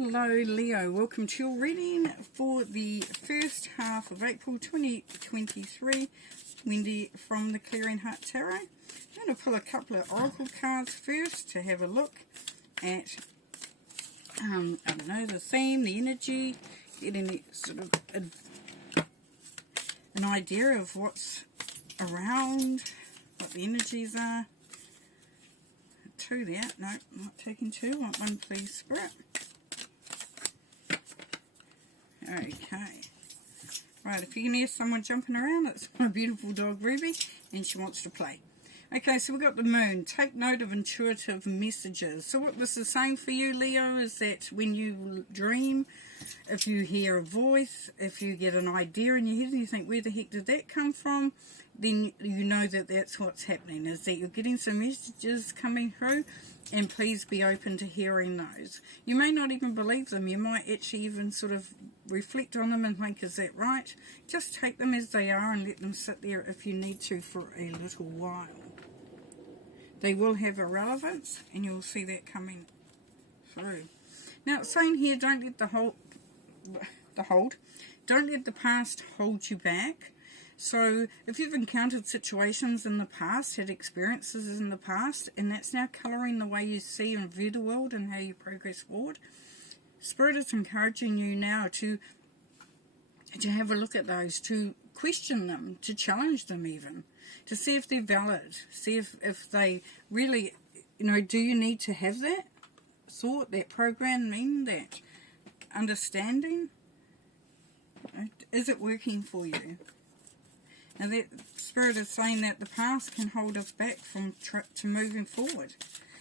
Hello Leo, welcome to your reading for the first half of April 2023, Wendy from the Clearing Heart Tarot. I'm going to pull a couple of oracle cards first to have a look at, I don't know, the theme, the energy, getting sort of an idea of what's around, what the energies are. Two there, no, I'm not taking two, want one please, Spirit. Okay, right, if you can hear someone jumping around, it's my beautiful dog Ruby, and she wants to play. Okay, so we've got the moon. Take note of intuitive messages. So what this is saying for you, Leo, is that when you dream, if you hear a voice, if you get an idea in your head and you think, where the heck did that come from? Then you know that that's what's happening, is that you're getting some messages coming through, and please be open to hearing those. You may not even believe them. You might actually even sort of reflect on them and think, is that right? Just take them as they are and let them sit there if you need to for a little while. They will have a relevance, and you'll see that coming through. Now, it's saying here, don't let don't let the past hold you back. So if you've encountered situations in the past, had experiences in the past, and that's now colouring the way you see and view the world and how you progress forward, Spirit is encouraging you now to have a look at those, to question them, to challenge them even, to see if they're valid, see if they really, do you need to have that thought, that programming, that understanding? Is it working for you? Now that Spirit is saying that the past can hold us back from moving forward,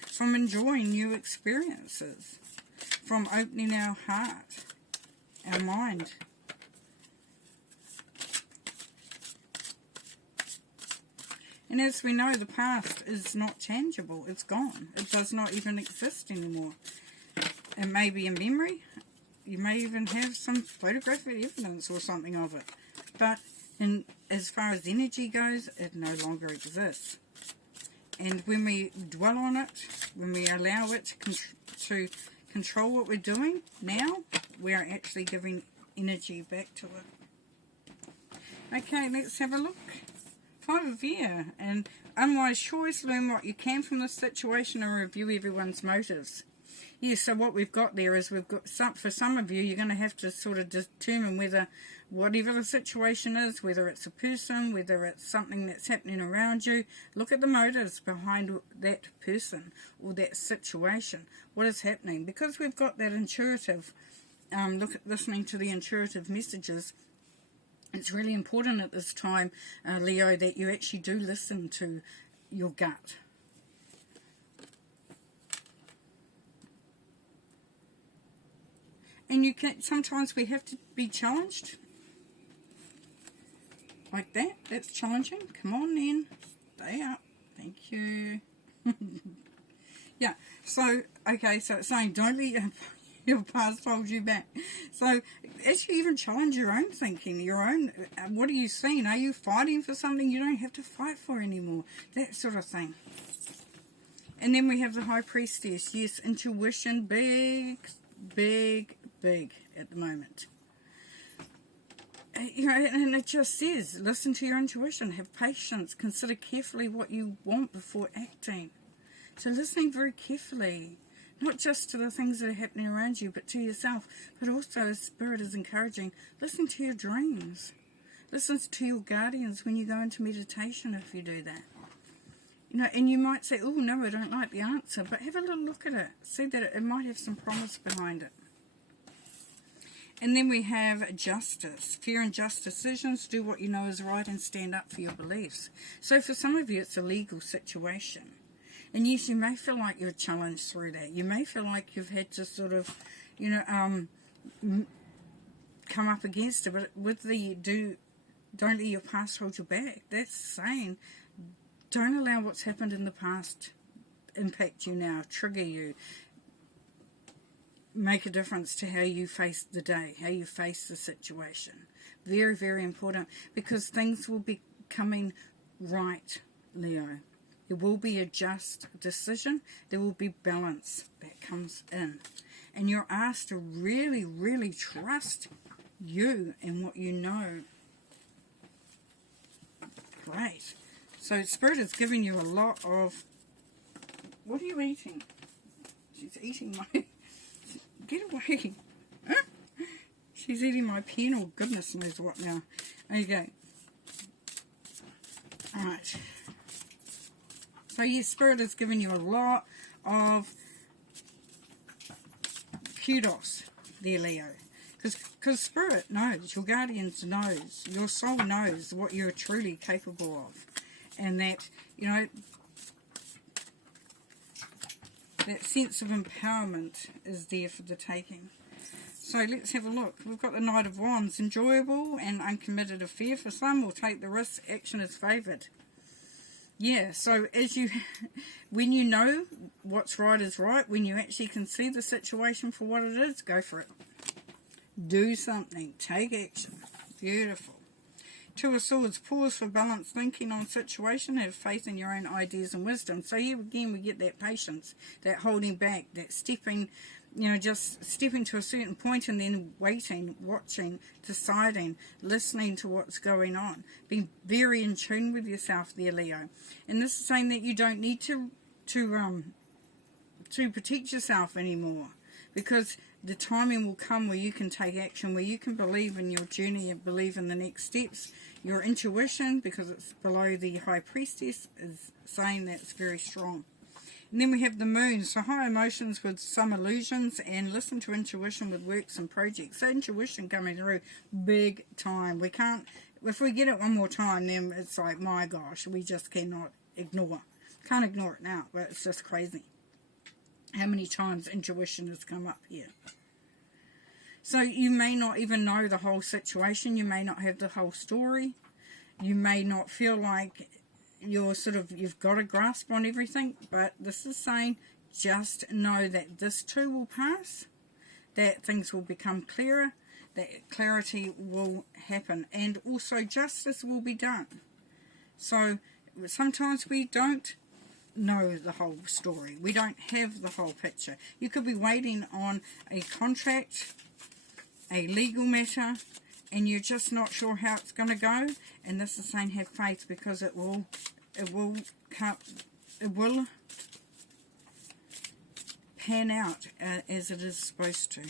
from enjoying new experiences, from opening our heart, our mind. And as we know, the past is not tangible. It's gone. It does not even exist anymore. It may be a memory. You may even have some photographic evidence or something of it. But as far as energy goes, it no longer exists. And when we dwell on it, when we allow it to control what we're doing, now we are actually giving energy back to it. Okay, let's have a look. 5 of Air, and unwise choice, learn what you can from this situation and review everyone's motives. Yes, so what we've got there is for some of you, you're going to have to sort of determine whether, whatever the situation is, whether it's a person, whether it's something that's happening around you, look at the motives behind that person or that situation. What is happening? Because we've got that intuitive, listening to the intuitive messages, it's really important at this time, Leo, that you actually do listen to your gut. And sometimes we have to be challenged. Like that. That's challenging. Come on then. Stay up. Thank you. Yeah. So, okay, so it's saying don't let your past hold you back. So, actually even challenge your own thinking, your own, what are you seeing? Are you fighting for something you don't have to fight for anymore? That sort of thing. And then we have the High Priestess. Yes, intuition, big at the moment. And it just says, listen to your intuition, have patience, consider carefully what you want before acting. So listening very carefully, not just to the things that are happening around you, but to yourself, but also, as Spirit is encouraging, listen to your dreams. Listen to your guardians when you go into meditation if you do that. And you might say, oh, no, I don't like the answer, but have a little look at it. See that it might have some promise behind it. And then we have justice. Fair and just decisions. Do what you know is right and stand up for your beliefs. So for some of you, it's a legal situation. And yes, you may feel like you're challenged through that. You may feel like you've had to sort of, come up against it. But with the don't let your past hold you back. That's saying don't allow what's happened in the past impact you now, trigger you, make a difference to how you face the day, how you face the situation. Very, very important, because things will be coming right, Leo. There will be a just decision. There will be balance that comes in. And you're asked to really, really trust you and what you know. Great. So Spirit is giving you a lot of... What are you eating? She's eating my... Get away. She's eating my pen, or goodness knows what now. Okay. Alright. So yes, Spirit is giving you a lot of kudos there, Leo. Because Spirit knows, your guardians knows, your soul knows what you're truly capable of. And that, you know, that sense of empowerment is there for the taking. So let's have a look. We've got the Knight of Wands. Enjoyable and uncommitted affair. For some, will take the risk. Action is favoured. Yeah, so when you know what's right is right, when you actually can see the situation for what it is, go for it. Do something. Take action. Beautiful. Two of Swords. Pause for balanced thinking on situation. Have faith in your own ideas and wisdom. So here again we get that patience, that holding back, that stepping, you know, just stepping to a certain point and then waiting, watching, deciding, listening to what's going on. Being very in tune with yourself there, Leo. And this is saying that you don't need to protect yourself anymore, because the timing will come where you can take action, where you can believe in your journey and believe in the next steps. Your intuition, because it's below the High Priestess, is saying that's very strong. And then we have the Moon. So high emotions with some illusions, and listen to intuition with works and projects. So intuition coming through big time. We can't, if we get it one more time, then it's like, my gosh, we just cannot ignore. Can't ignore it now, but it's just crazy how many times intuition has come up here. So you may not even know the whole situation. You may not have the whole story. You may not feel like you've got a grasp on everything, but this is saying just know that this too will pass, that things will become clearer, that clarity will happen, and also justice will be done. So sometimes we don't know the whole story. We don't have the whole picture. You could be waiting on a contract, a legal matter, and you're just not sure how it's going to go. And this is saying have faith, because it will pan out as it is supposed to.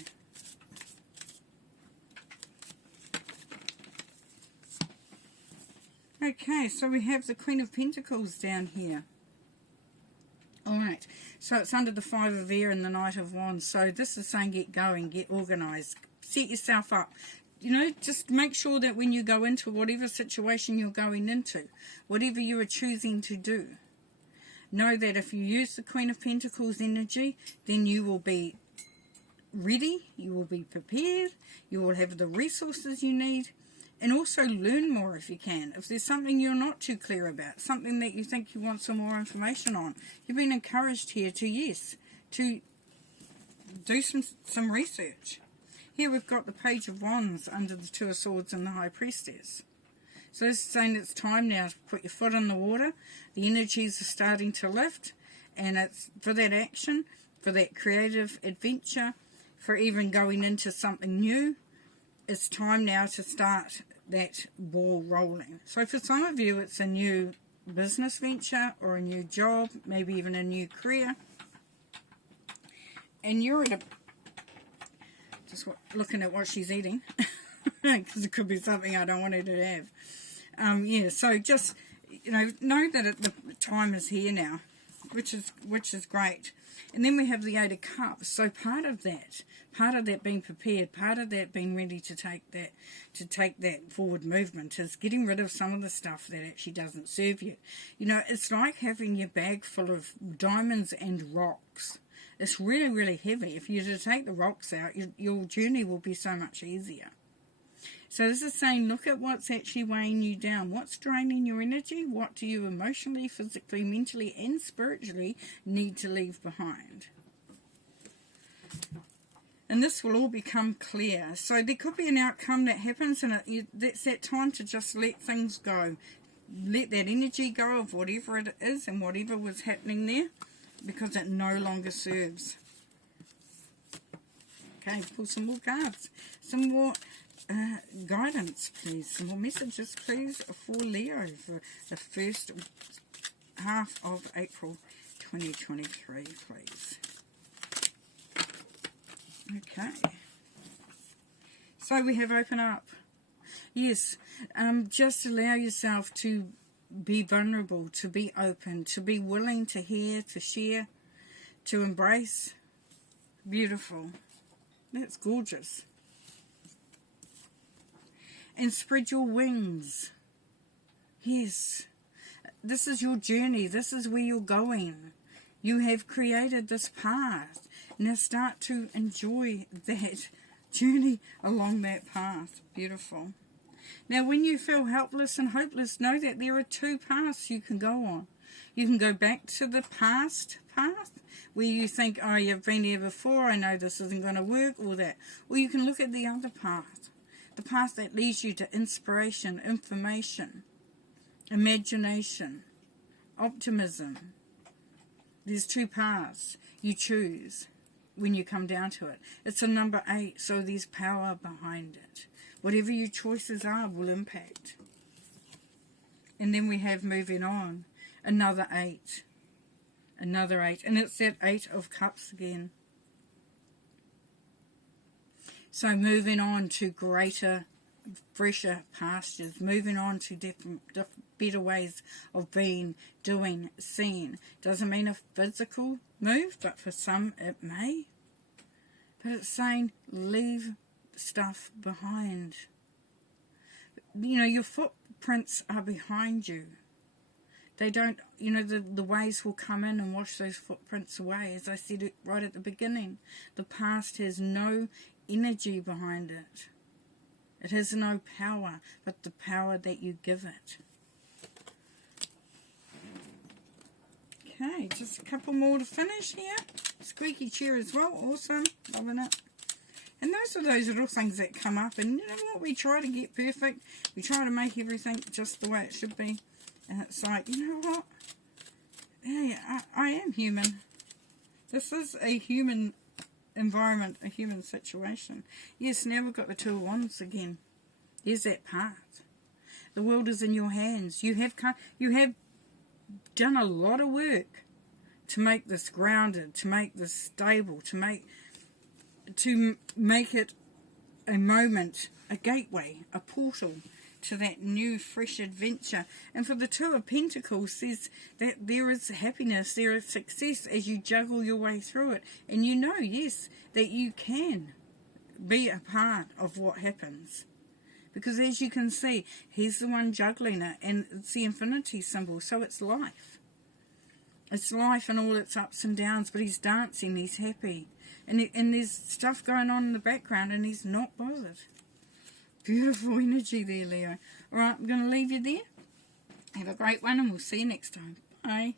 Okay, so we have the Queen of Pentacles down here. Alright, so it's under the Five of Air and the Knight of Wands. So this is saying get going, get organised, set yourself up. You know, just make sure that when you go into whatever situation you're going into, whatever you are choosing to do, know that if you use the Queen of Pentacles energy, then you will be ready, you will be prepared, you will have the resources you need, and also learn more if you can. If there's something you're not too clear about, something that you think you want some more information on, you've been encouraged here to do some research. Here we've got the Page of Wands under the Two of Swords and the High Priestess. So this is saying it's time now to put your foot in the water. The energies are starting to lift, and it's for that action, for that creative adventure, for even going into something new. It's time now to start that ball rolling. So for some of you, it's a new business venture or a new job, maybe even a new career. And you're at looking at what she's eating, because it could be something I don't want her to have. Yeah, so just, you know that the time is here now, which is great. And then we have the Eight of Cups. So part of that being prepared, part of that being ready to take that forward movement is getting rid of some of the stuff that actually doesn't serve you. You know, it's like having your bag full of diamonds and rocks. It's really, really heavy. If you were to take the rocks out, your journey will be so much easier. So this is saying, look at what's actually weighing you down. What's draining your energy? What do you emotionally, physically, mentally, and spiritually need to leave behind? And this will all become clear. So there could be an outcome that happens, and that's that time to just let things go. Let that energy go of whatever it is and whatever was happening there, because it no longer serves. Okay, pull some more cards. Some more guidance, please. Some more messages, please, for Leo for the first half of April 2023, please. Okay. So we have open up. Yes, just allow yourself to be vulnerable, to be open, to be willing to hear, to share, to embrace. Beautiful. That's gorgeous. And spread your wings. Yes. This is your journey. This is where you're going. You have created this path. Now start to enjoy that journey along that path. Beautiful. Now when you feel helpless and hopeless, know that there are two paths you can go on. You can go back to the past path where you think, oh, you've been here before, I know this isn't going to work, all that. Or you can look at the other path. The path that leads you to inspiration, information, imagination, optimism. There's two paths you choose when you come down to it. It's a number 8, so there's power behind it. Whatever your choices are will impact. And then we have moving on. Another 8. Another 8. And it's that 8 of Cups again. So moving on to greater, fresher pastures, moving on to different better ways of being, doing, seeing. Doesn't mean a physical move, but for some it may. But it's saying leave stuff behind. You know, your footprints are behind you. They don't, you know, the waves will come in and wash those footprints away. As I said it right at the beginning, the past has no energy behind it. It has no power, but the power that you give it. Okay, just a couple more to finish here. Squeaky chair as well, awesome, loving it. And those are those little things that come up, and you know what, we try to get perfect. We try to make everything just the way it should be. And it's like, you know what? Yeah, I am human. This is a human environment, a human situation. Yes, now we've got the 2 of Wands again. Here's that path. The world is in your hands. You have done a lot of work to make this grounded, to make this stable, to make it a moment, a gateway, a portal to that new, fresh adventure. And for the 2 of Pentacles says that there is happiness, there is success as you juggle your way through it. And you know, yes, that you can be a part of what happens. Because as you can see, he's the one juggling it, and it's the infinity symbol, so it's life. It's life and all its ups and downs, but he's dancing, he's happy. And there's stuff going on in the background, and he's not bothered. Beautiful energy there, Leo. Alright, I'm going to leave you there. Have a great one, and we'll see you next time. Bye.